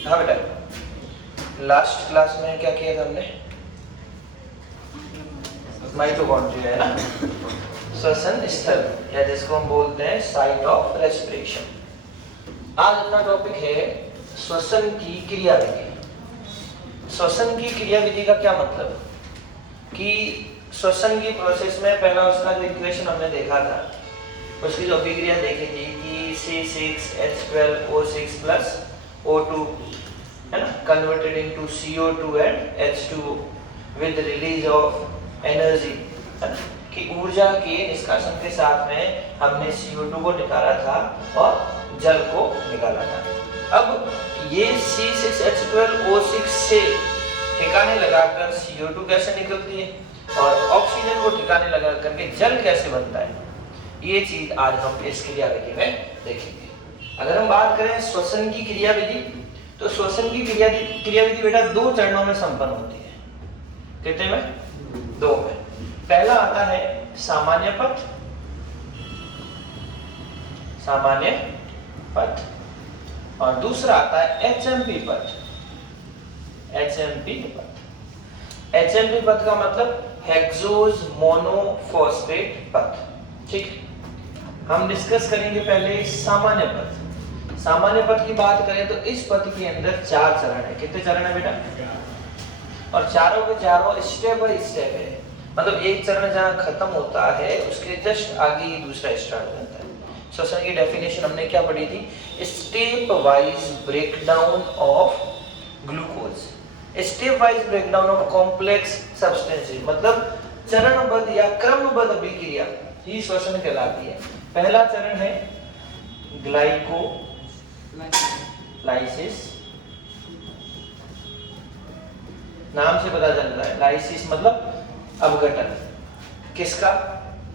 हाँ बेटा, last class में क्या किया था हमने? माइटोकॉन्ड्रिया है ना, श्वसन स्थल या जिसको हम बोलते हैं साइट ऑफ रेस्पिरेशन। आज अपना टॉपिक है श्वसन की क्रियाविधि। श्वसन की क्रियाविधि का क्या मतलब कि श्वसन की प्रोसेस में पहला उसका जो इक्वेशन हमने देखा था, उसकी जो अभिक्रिया देखी थी कि C6H12O6 प्लस O2 है ना, converted into CO2 and H2 with release of energy, है ना, कि ऊर्जा के निष्कासन के साथ में हमने CO2 को निकाला था और जल को निकाला था। अब ये C6H12O6 से ठिकाने लगाकर CO2 कैसे निकलती है और ऑक्सीजन को ठिकाने लगा करके जल कैसे बनता है, ये चीज आज हम इस क्रियाविधि में देखेंगे। अगर हम बात करें श्वसन की क्रियाविधि, तो श्वसन की क्रियाविधि बेटा दो चरणों में संपन्न होती है। कितने में? दो में। पहला आता है सामान्य पथ, सामान्य पथ, और दूसरा आता है एचएमपी पथ, एचएमपी पथ। एचएमपी पथ का मतलब हेक्सोज मोनोफॉस्फेट पथ। ठीक, हम डिस्कस करेंगे पहले सामान्य पथ। सामान्य पथ की बात करें तो इस पथ के अंदर 4 चरण है। कितने चरण है बेटा? और चारों के चारों स्टेप बाय स्टेप है, मतलब एक चरण जहां खत्म होता है उसके जस्ट आगे ही दूसरा स्टार्ट होता है। श्वसन की डेफिनेशन हमने क्या पढ़ी थी? Step wise breakdown of glucose, step wise breakdown of complex substances, मतलब चरणबद्ध या क्रमबद्ध अभिक्रिया ही श्वसन कहलाती है। पहला चरण है ग्लाइकोलाइसिस, नाम से पता चल रहा है, लाइसिस मतलब अपघटन। किसका?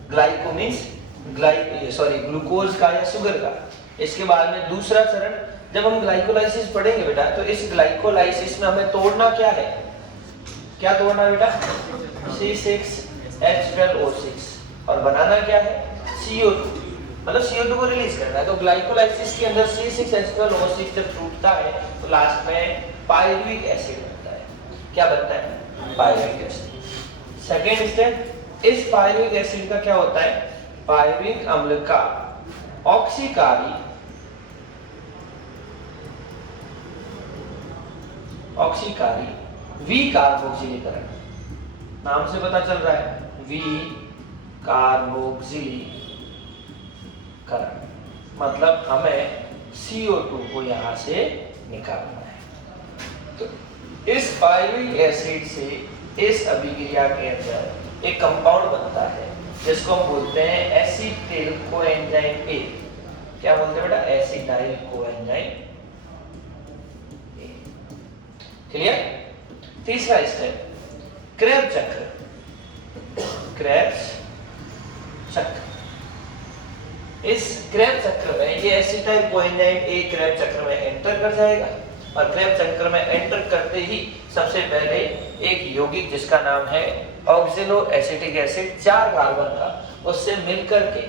ग्लाइको मींस ग्लूकोज का या शुगर का। इसके बाद में दूसरा चरण, जब हम ग्लाइकोलाइसिस पढ़ेंगे बेटा, तो इस ग्लाइकोलाइसिस में हमें तोड़ना क्या है? क्या तोड़ना बेटा? C6H12O6, और बनाना क्या है? CO2, मतलब CO2 को रिलीज करना है। तो ग्लाइकोलाइसिस के अंदर C6H12O6 जब टूटता है तो लास्ट में पायरुविक एसिड बनता है। क्या बनता है? Pyruvic acid. सेकेंड स्टेप, इस पायरुविक एसिड का क्या होता है? पायरुविक अम्ल का ऑक्सीकारी विकार्बोक्सिलीकरण, नाम से पता चल रहा है, विकार्बोक्सिलीकरण, मतलब हमें CO2 को यहां से निकालना है। तो इस पायरुविक एसिड से इस अभिक्रिया के अंदर एक कंपाउंड बनता है जिसको हम बोलते हैं एसिटाइल कोएंजाइम ए। क्या बोलते हैं बेटा? Acetyl coenzyme A. क्लियर? तीसरा स्टेप क्रेब्स चक्र, क्रेब्स चक्र। इस क्रेब्स चक्र में ये एसिटाइल कोएंजाइम ए क्रेब्स चक्र में एंटर कर जाएगा, और क्रेब्स चक्र में एंटर करते ही सबसे पहले एक यौगिक जिसका नाम है ऑक्जेलो एसिटिक एसिड, 4 कार्बन का, उससे मिलकर के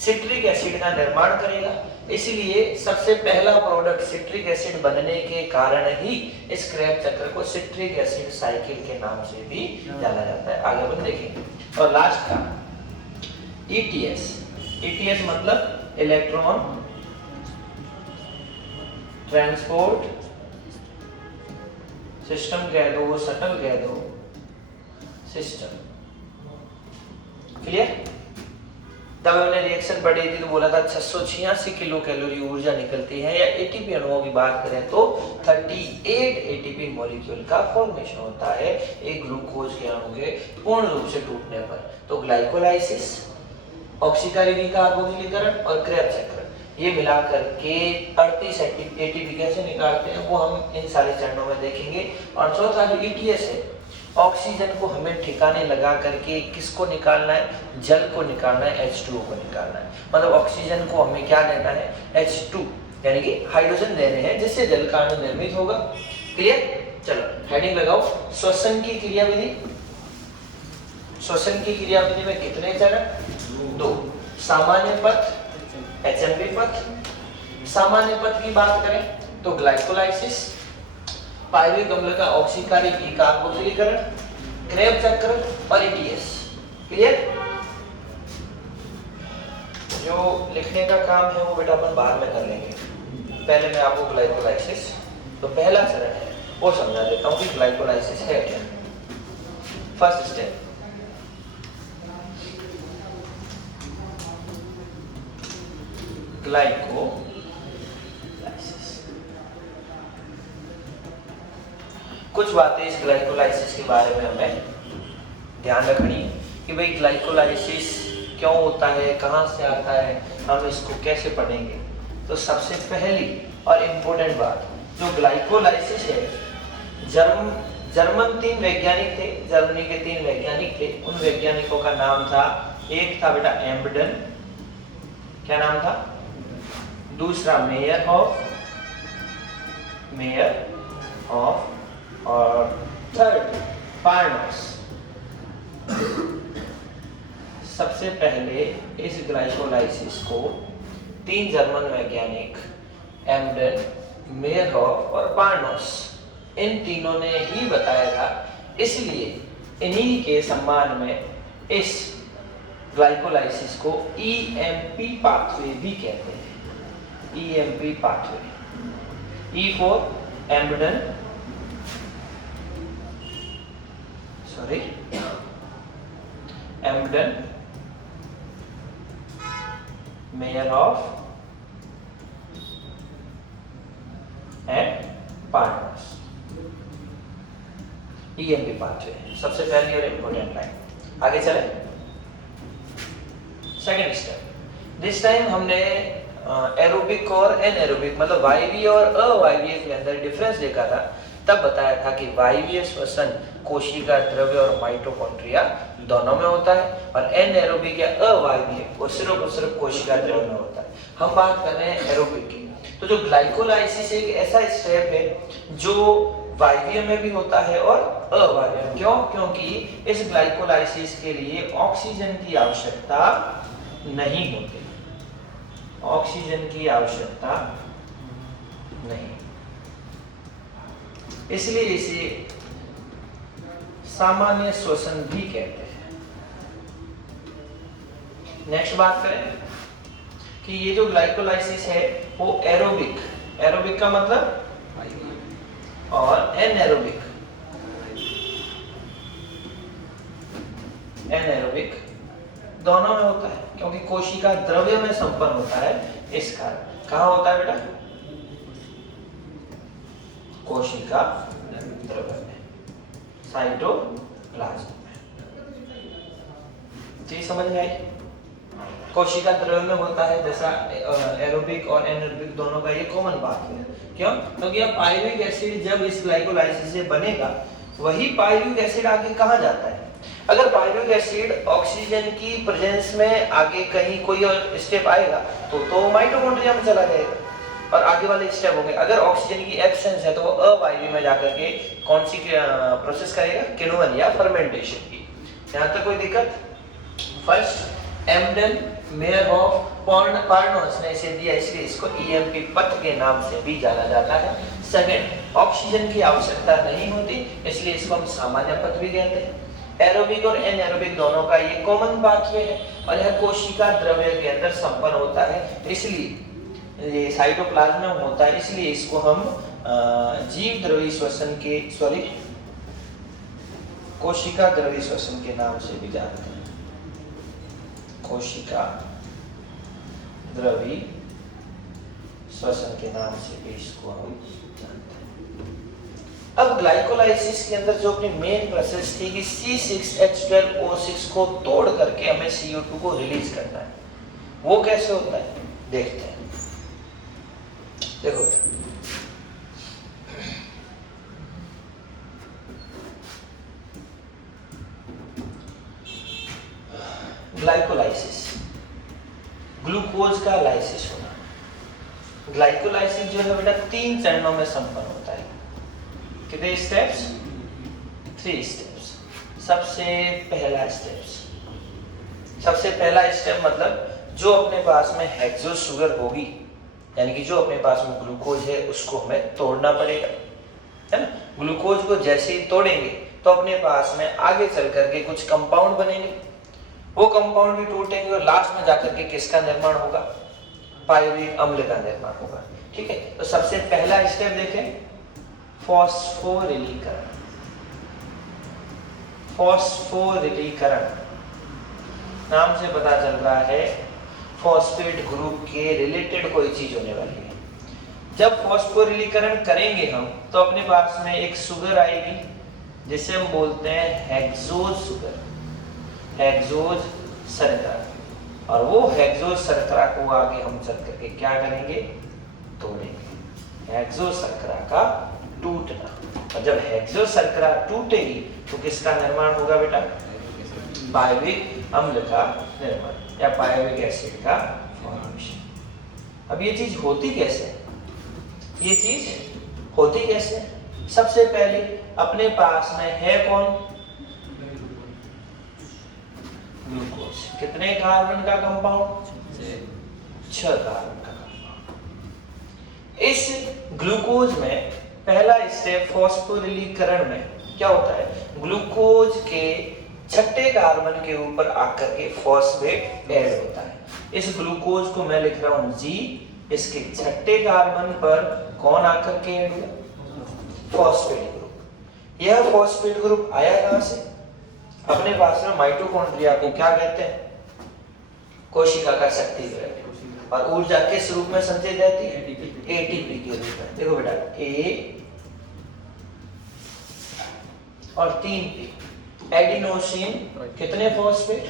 सिट्रिक एसिड का निर्माण करेगा। इसलिए सबसे पहला प्रोडक्ट सिट्रिक एसिड बनने के कारण ही इस क्रेब्स चक्र को सिट्रिक एसिड साइकिल के नाम से भी जाना जाता है। आगे अपन देखेंगे। और लास्ट का ETS, ETS मतलब इलेक्ट्रॉन ट्रांसपोर्ट सिस्टम कह दो, शटल कह दो, सिस्टम। क्लियर? तब हमने रिएक्शन पढ़ी थी तो बोला था 686 किलो कैलोरी ऊर्जा निकलती है, या एटीपी अणुओं की बात करें तो 38 एटीपी मॉलिक्यूल का फॉर्मेशन होता है एक ग्लूकोज के अणु के पूर्ण रूप से टूटने पर। तो ग्लाइकोलाइसिस, ऑक्सीकारी विकार्बोक्सिलीकरण और क्रेब्स चक्र, ये मिलाकर के 38 एटीपी कैसे निकालते हैं वो हम इन सारे चरणों में देखेंगे। और चौथा जो ETS है, ऑक्सीजन को हमें ठिकाने लगा करके किसको निकालना है? जल को निकालना है, H2O को निकालना है। मतलब ऑक्सीजन को हमें क्या देना है? H2 यानी कि हाइड्रोजन देने हैं, जिससे जल का अणु निर्मित होगा। क्लियर? चलो हेडिंग लगाओ, श्वसन की क्रियाविधि। श्वसन की क्रियाविधि में कितने चरण? 2, सामान्य पथ, एचएमपी पथ। सामान्य पथ की बात करें तो ग्लाइकोलाइसिस, पायरुविक अम्ल का ऑक्सीकारी की कार्बोक्सिलीकरण, क्रेब चक्र और ETS। क्लियर? जो लिखने का काम है वो बेटा अपन बाद में कर लेंगे, पहले मैं आपको ग्लाइकोलाइसिस तो पहला चरण है वो समझा देता हूँ कि ग्लाइकोलाइसिस है क्या। First step, glycolysis. कुछ बातें इस ग्लाइकोलाइसिस के बारे में हमें ध्यान रखनी है कि भाई ग्लाइकोलाइसिस क्यों होता है, कहाँ से आता है, हम इसको कैसे पढ़ेंगे। तो सबसे पहली और इम्पोर्टेंट बात, जो ग्लाइकोलाइसिस है, जर्मन 3 वैज्ञानिक थे, जर्मनी के 3 वैज्ञानिक थे। उन वैज्ञानिकों का नाम था, एक था बेटा एम्बडन, क्या नाम था, दूसरा मेयरहॉफ और थर्ड पार्नस। सबसे पहले इस ग्लाइकोलाइसिस को 3 जर्मन वैज्ञानिक एम्बडन, मेयरहॉफ और पार्नस, इन तीनों ने ही बताया था। इसलिए इन्हीं के सम्मान में इस ग्लाइकोलाइसिस को EMP पाथवे भी कहते हैं। EMP pathway, E for Embden, Meyerhof and partners. EMP pathway सबसे पहली और इंपॉर्टेंट लाइन। आगे चले, सेकेंड स्टेप। दिस टाइम हमने एरोबिक और एनएरोबिक मतलब वायवीय और अवायवीय के अंदर डिफरेंस देखा था। तब बताया था कि वायवीय श्वसन कोशिका द्रव्य और माइटोकॉन्ड्रिया दोनों में होता है, और एनएरोबिक या अवायवीय वो सिर्फ कोशिका द्रव्य में होता है। हम बात कर रहे हैं एरोबिक की। तो जो ग्लाइकोलाइसिस एक ऐसा स्टेप है जो वायवीय में भी होता है और अवायवीय। क्यों? क्योंकि इस ग्लाइकोलाइसिस के लिए ऑक्सीजन की आवश्यकता नहीं होती, ऑक्सीजन की आवश्यकता नहीं, इसलिए इसे सामान्य श्वसन भी कहते हैं। नेक्स्ट बात करें कि ये जो ग्लाइकोलाइसिस है वो एरोबिक, एरोबिक का मतलब, और एनएरोबिक, एनएरोबिक दोनों में होता है, क्योंकि कोशिका द्रव्य में संपन्न होता है। इस कारण कहाँ होता है बेटा? कोशिका द्रव्य में, साइटोप्लाज्म में। जी समझ में आई? कोशिका द्रव्य में होता है, जैसा एरोबिक और एनारोबिक दोनों का ये कॉमन बात है। क्यों? क्योंकि अब पायरुविक एसिड जब इस ग्लाइकोलाइसिस से बनेगा, वही पायरुविक एसिड आगे कहाँ जाता है? अगर पायरुविक एसिड ऑक्सीजन की प्रेजेंस में आगे कहीं कोई और स्टेप आएगा तो माइटोकॉन्ड्रिया में चला जाएगा और आगे वाले स्टेप होंगे। अगर ऑक्सीजन की एब्सेंस है तो वो अवायवीय में जाकर के कौन सी प्रोसेस करेगा? किण्वन या फर्मेंटेशन की। यहाँ तक कोई दिक्कत? फर्स्ट एम्बडन, मेयरहॉफ, पार्नस ने इसे दिया, इसलिए इसको EMP पथ के नाम से भी जाना जाता है। सेकंड, ऑक्सीजन की आवश्यकता नहीं होती, इसलिए इसको हम सामान्य पथ भी कहते हैं। एरोबिक और एनएरोबिक दोनों का ये कॉमन पाथवे है और यह कोशिका द्रव्य के अंदर संपन्न होता है, इसलिए ये साइटोप्लाज्म में होता है, इसलिए इसको हम जीव द्रव्य श्वसन के कोशिका द्रव्य श्वसन के नाम से भी जानते हैं। कोशिका द्रव्य श्वसन के नाम से भी इसको हम जानते हैं। अब ग्लाइकोलाइसिस के अंदर जो अपनी मेन प्रोसेस थी कि C6H12O6 को तोड़ करके हमें CO2 को रिलीज करना है, वो कैसे होता है देखते हैं। देखो ग्लाइकोलाइसिस, ग्लूकोज का लाइसिस होना। ग्लाइकोलाइसिस जो है बेटा 3 चरणों में संपन्न होता है। कितने स्टेप्स? 3 स्टेप्स। सबसे पहला स्टेप मतलब जो अपने पास में हेक्सो शुगर होगी, यानी कि जो अपने पास में ग्लूकोज है उसको हमें तोड़ना पड़ेगा, है ना। ग्लूकोज को जैसे ही तोड़ेंगे तो अपने पास में आगे चल करके कुछ कंपाउंड बनेंगे, वो कंपाउंड भी टूटेंगे और लास्ट में जाकर के किसका निर्माण होगा? पायरुविक अम्ल का निर्माण होगा। ठीक है, तो सबसे पहला स्टेप देखें, फॉस्फोरिलीकरण। फॉस्फोरिलीकरण नाम से पता चल रहा है फॉस्फेट ग्रुप के रिलेटेड कोई चीज होने वाली है। जब फॉस्फोरिलीकरण करेंगे हम तो अपने पास में एक शुगर आएगी जिसे हम बोलते हैं हेक्सोज शुगर, हेक्सोज शर्करा। और वो हेक्सोज शर्करा को आगे हम चल करके क्या करेंगे? तोड़ेंगे। हेक्सोज शर्करा का टूटना, और जब हेक्सोज शर्करा टूटेगी तो किसका निर्माण होगा बेटा? पायरुविक अम्ल का निर्माण या पायरुविक एसिड का फॉर्मेशन। अब ये चीज होती कैसे? ये चीज होती कैसे? सबसे पहले अपने पास में है कौन? ग्लूकोज। कितने कार्बन का कंपाउंड? 6 कार्बन का कंपाउंड। इस ग्लूकोज में पहला स्टेप फॉस्फोरिलीकरण में क्या होता है? ग्लूकोज के 6ठे कार्बन के ऊपर आकर के फॉस्फेट ऐड होता है। इस ग्लूकोज को मैं लिख रहा हूं G, इसके 6ठे कार्बन पर कौन आकर के ऐड हुआ? Phosphate group. यह फॉस्फेट ग्रुप आया कहां से? अपने पास में माइटोकॉन्ड्रिया को क्या कहते हैं? कोशिका का शक्ति ग्रह। और ऊर्जा किस रूप में संचित रहती है? एटीपी के रूप में। देखो बेटा, ए और 3 पी, एडिनोसिन कितने फॉस्फेट?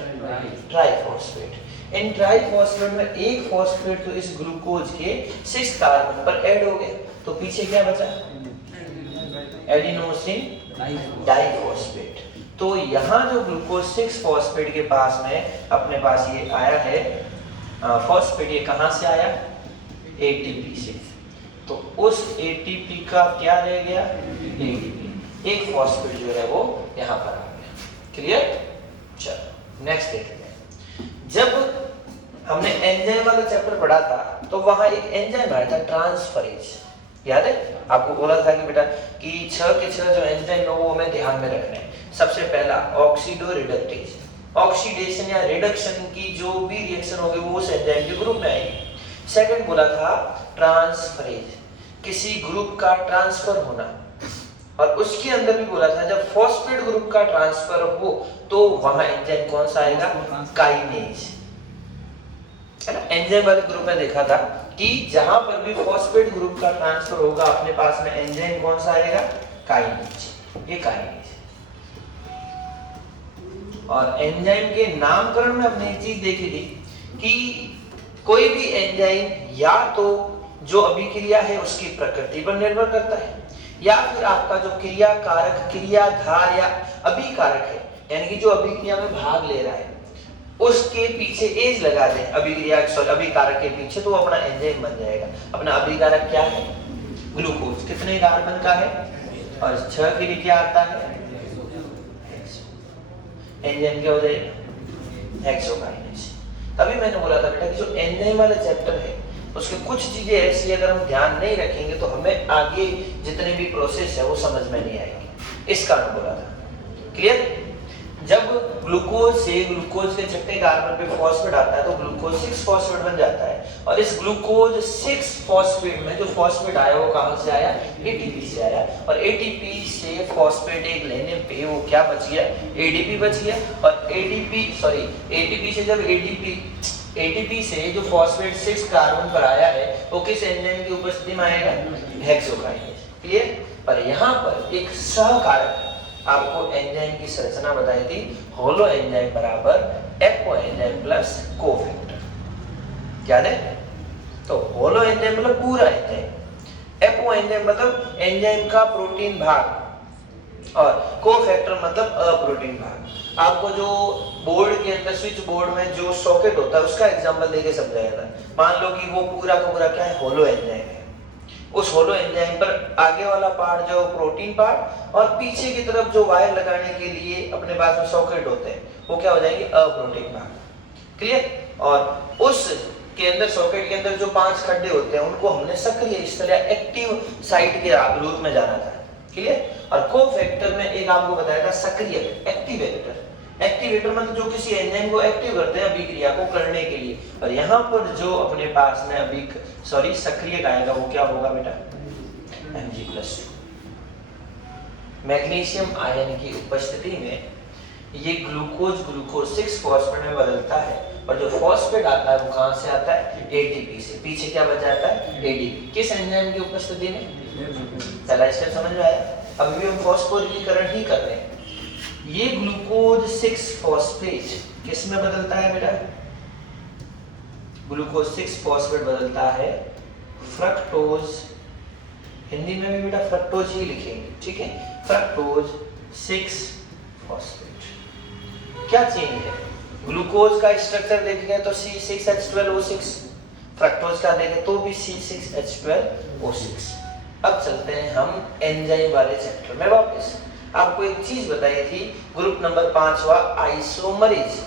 ट्राइफॉस्फेट। इन ट्राइफॉस्फेट में एक फॉस्फेट तो इस ग्लूकोज के 6 कार्बन पर ऐड हो गया, तो पीछे क्या बचा? Adenosine diphosphate. तो यहाँ जो ग्लूकोज 6 फॉस्फेट के पास में अपने पास ये आया है फॉस्फेट, ये कहां से आया? एटीपी से। तो उस एटीपी का क्या रह गया? एटीपी। एक फॉस्फेट जो है वो यहाँ पर आ गया। क्लियर? चलो नेक्स्ट देखते हैं। जब हमने एंजाइम वाला चैप्टर पढ़ा था तो वहां एक एंजाइम आया था ट्रांसफरेज, याद है? आपको बोला था कि बेटा कि 6 के 6 जो एंजाइम है वो हमें ध्यान में रखने हैं। सबसे पहला ऑक्सीडो रिडक्टेज, ऑक्सीडेशन या रिडक्शन की जो भी रिएक्शन होगी वो उस एंजाइम के ग्रुप में आएगी। सेकंड बोला था ट्रांसफरेज, किसी ग्रुप का ट्रांसफर होना। और उसके अंदर भी बोला था जब फॉस्फेट ग्रुप का ट्रांसफर हो तो वहां एंजाइम कौन सा आएगा? काइनेज। है ना? एंजाइम वाले ग्रुप में देखा था कि जहां पर भी फॉस्फेट ग्रुप का ट्रांसफर होगा अपने पास में एंजाइम कौन सा आएगा? काइनेज। ये काइनेज। और एंजाइम के नामकरण में हमने एक चीज देखी थी कि कोई भी एंजाइम या तो जो अभिक्रिया है उसकी प्रकृति पर निर्भर करता है, या फिर आपका जो क्रिया कारक, क्रियाधार या अभिकारक है, यानी कि जो अभिक्रिया में भाग ले रहा है उसके पीछे एज लगा दें अभिकारक के पीछे, तो अपना एंजाइम बन जाएगा। अपना अभिकारक क्या है? ग्लूकोज। कितने कार्बन का है? और 6 के लिए क्या आता है? एंजाइम क्या हो जाएगा? हेक्सोकाइनेज। तभी मैंने बोला था बेटा कि जो एंजाइम वाला चैप्टर है उसके कुछ चीजें ऐसी अगर हम ध्यान नहीं रखेंगे तो हमें आगे जितने भी प्रोसेस है वो समझ में नहीं आएंगे। इस कारण बोला था। क्लियर? जब ग्लूकोज से ग्लूकोज के 6ठे कार्बन पे फॉस्फेट आता है तो ग्लूकोज 6 फॉस्फेट बन जाता है। और इस ग्लूकोज 6 फॉस्फेट में जो फॉस्फेट आया वो कहां से आया? एटीपी से आया। और एटीपी से फॉस्फेट एक लेने पे वो क्या बच गया? एडीपी बच गया। और एटीपी से जब एटीपी से जो फॉस्फेट 6 कार्बन पर आया है वो किस एंजाइम की उपस्थिति में आएगा? हेक्सोकाइनेज। क्लियर? पर यहाँ पर एक सहकारक आपको एंजाइम की संरचना बताई थी, होलो एंजाइम बराबर एक्वो एंजाइम प्लस कोफैक्टर। याद है? तो होलो एंजाइम मतलब पूरा एंजाइम, एक्वो एंजाइम मतलब एंजाइम का प्रोटीन भाग, और कोफैक्टर मतलब अप्रोटीन भाग। आपको जो बोर्ड के अंदर स्विच बोर्ड में जो सॉकेट होता है उसका एग्जांपल देके समझाया था। मान लो कि वो पूरा का पूरा क्या है? होलो एंजाइम है। उस होलो एंजाइम पर आगे वाला पार्ट जो प्रोटीन पार्ट और पीछे की तरफ जो वायर लगाने के लिए अपने पास में सॉकेट होते हैं वो क्या हो जाएंगे? अप्रोटीन भाग। क्लियर? और उस के अंदर सॉकेट के अंदर जो 5 खड्डे होते हैं उनको हमने सक्रिय स्थल या एक्टिव साइट के रूप में जाना था। क्लियर। और कोफैक्टर में एक आपको बताया था सक्रिय एक्टिवेटर। एक्टिवेटर मतलब जो किसी एंजाइम को एक्टिव करते हैं अभिक्रिया को करने के लिए। और यहाँ पर जो अपने पास में सक्रियक आएगा वो क्या होगा बेटा, Mg+2। मैग्नीशियम आयन की उपस्थिति में ये ग्लूकोज 6 फॉस्फेट में बदलता है और जो फॉस्फेट आता है वो कहाँ से आता है, एटीपी से। पीछे क्या बच जाता है, एडीपी। किस एंजाइम की उपस्थिति में, चला स्टेप समझ में आया। अभी भी हम फॉस्फोरिलीकरण ही कर रहे हैं। ये ग्लूकोज 6 फॉस्फेट किस में बदलता है बेटा, ग्लूकोज 6 फॉस्फेट बदलता है फ्रक्टोज, हिंदी में भी बेटा फ्रक्टोज ही लिखेंगे, ठीक है, फ्रक्टोज 6 फॉस्फेट। क्या चेंज है, ग्लूकोज का स्ट्रक्चर देखेंगे तो C6H12O6, फ्रक्टोज का देखें तो भी C6H12O6। अब चलते हैं हम एंजाइम वाले चैप्टर में वापस। आपको एक चीज बताई थी, ग्रुप नंबर 5वां आइसोमरेज,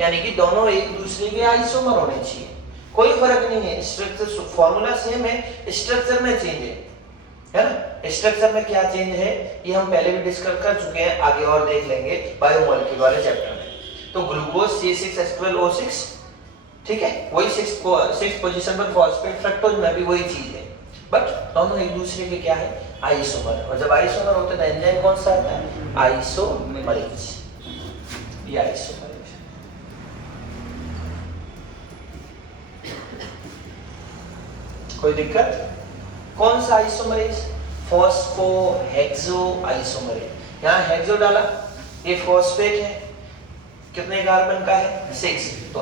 यानी कि दोनों एक दूसरे के आइसोमर होने चाहिए, कोई फर्क नहीं है, स्ट्रक्चर फॉर्मूला सेम है, स्ट्रक्चर में चेंज है ना। स्ट्रक्चर में क्या चेंज है ये हम पहले भी डिस्कस कर चुके हैं, आगे और देख लेंगे बायोमोलिक्यूल वाले चैप्टर में। तो ग्लूकोज C6H12O6, ठीक है, वही 6 पोजीशन पर फॉस्फेट, फ्रक्टोज में भी वही चीज है, बट दोनों एक दूसरे के क्या है, आइसोमर। और जब आइसोमर होते हैं तो एंजाइम कौन सा आता है, आइसोमरेज। ये आइसोमरेज कोई दिक्कत, कौन सा आइसोमरेज, फॉस्फो हेक्सो आइसोमरेज। यहाँ हेक्सो डाला, ये फॉस्फेट है, कितने कार्बन का है, 6, तो